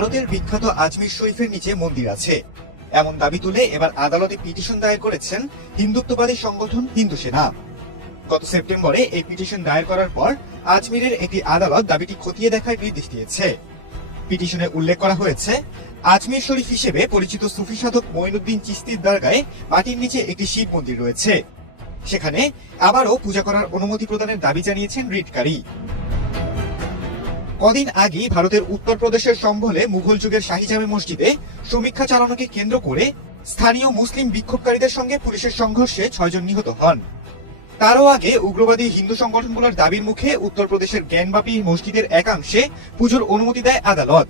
ভারতের বিখ্যাত আজমির শরীফের নিচে মন্দির আছে এমন দাবি তুলে এবার আদালতে পিটিশন দায়ের করেছেন হিন্দুত্ববাদী সংগঠন হিন্দু সেনা। গত সেপ্টেম্বরে এই পিটিশন দায়ের করার পর আজমিরের একটি আদালত দাবিটি খতিয়ে দেখার নির্দেশ দিয়েছে। পিটিশনে উল্লেখ করা হয়েছে, আজমির শরীফ হিসেবে পরিচিত সুফি সাধক মঈনুদ্দিন চিশতির দরগায় মাটির নিচে একটি শিব মন্দির রয়েছে। সেখানে আবারও পূজা করার অনুমতি প্রদানের দাবি জানিয়েছেন রিটকারী। কদিন আগেই ভারতের উত্তরপ্রদেশের সম্ভলে মুঘল যুগের শাহী-জামে মসজিদে সমীক্ষা চালানোকে কেন্দ্র করে স্থানীয় মুসলিম বিক্ষোভকারীদের সঙ্গে পুলিশের সংঘর্ষে 6 জন নিহত হন। তারও আগে উগ্রবাদী হিন্দু সংগঠনগুলোর দাবির মুখে উত্তরপ্রদেশের জ্ঞানবাপী মসজিদের একাংশে পুজোর অনুমতি দেয় আদালত।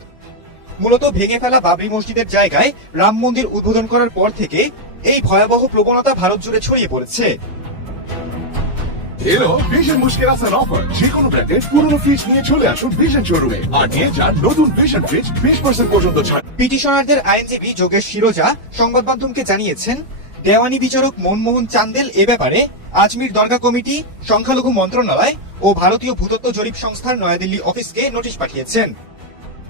মূলত ভেঙে ফেলা বাবরি মসজিদের জায়গায় রাম মন্দির উদ্বোধন করার পর থেকে এই ভয়াবহ প্রবণতা ভারত জুড়ে ছড়িয়ে পড়েছে। এলো ভিশন মুশকিল আসান অফার, যে কোনো ব্র্যান্ডের পুরনো ফ্রিজ নিয়ে চলে আসুন ভিশন শোরুমে আর নিয়ে যান নতুন ভিশন ফ্রিজ 20% পর্যন্ত ছাড়। পিটিশনারদের আইনজীবী যোগেশ শিরোজা সংবাদ মাধ্যমকে জানিয়েছেন, দেওয়ানি বিচারক মনমোহন চান্দেল এ ব্যাপারে আজমির দরগা কমিটি, সংখ্যালঘু মন্ত্রণালয় ও ভারতীয় ভূতত্ত্ব জরিপ সংস্থার নয়াদিল্লি অফিসকে নোটিশ পাঠিয়েছেন।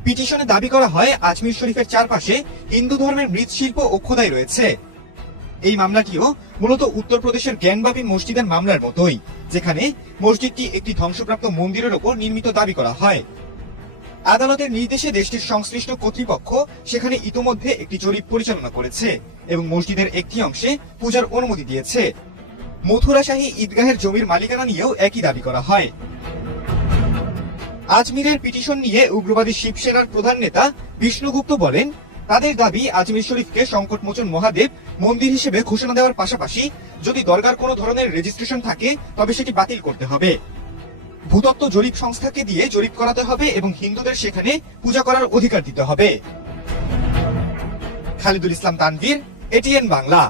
পিটিশনে দাবি করা হয়, আজমির শরীফের চারপাশে হিন্দু ধর্মের মৃৎশিল্প ও খোদাই রয়েছে। এই মামলাটিও মূলত উত্তরপ্রদেশের জ্ঞানবাপী মসজিদের মামলার মতোই, যেখানে মসজিদটি একটি ধ্বংসপ্রাপ্ত মন্দিরের ওপর নির্মিত দাবি করা হয়। আদালতের নির্দেশে দেশটির সংশ্লিষ্ট কর্তৃপক্ষ সেখানে ইতোমধ্যে একটি জরিপ পরিচালনা করেছে এবং মসজিদের একটি অংশে পূজার অনুমতি দিয়েছে। মথুরা শাহী ঈদগাহের জমির মালিকানা নিয়েও একই দাবি করা হয়। আজমিরের পিটিশন নিয়ে উগ্রবাদী শিবসেনার প্রধান নেতা বিষ্ণুগুপ্ত বলেন, তাদের দাবি আজমির শরীফকে সংকটমোচন মহাদেব মন্দির হিসেবে ঘোষণা দেওয়ার পাশাপাশি যদি দরগার কোনো ধরনের রেজিস্ট্রেশন থাকে তবে সেটি বাতিল করতে হবে। ভূতত্ত্ব জরিপ সংস্থাকে দিয়ে জরিপ করাতে হবে এবং হিন্দুদের সেখানে পূজা করার অধিকার দিতে হবে। খালিদুল ইসলাম তানভীর, এটিএন বাংলা।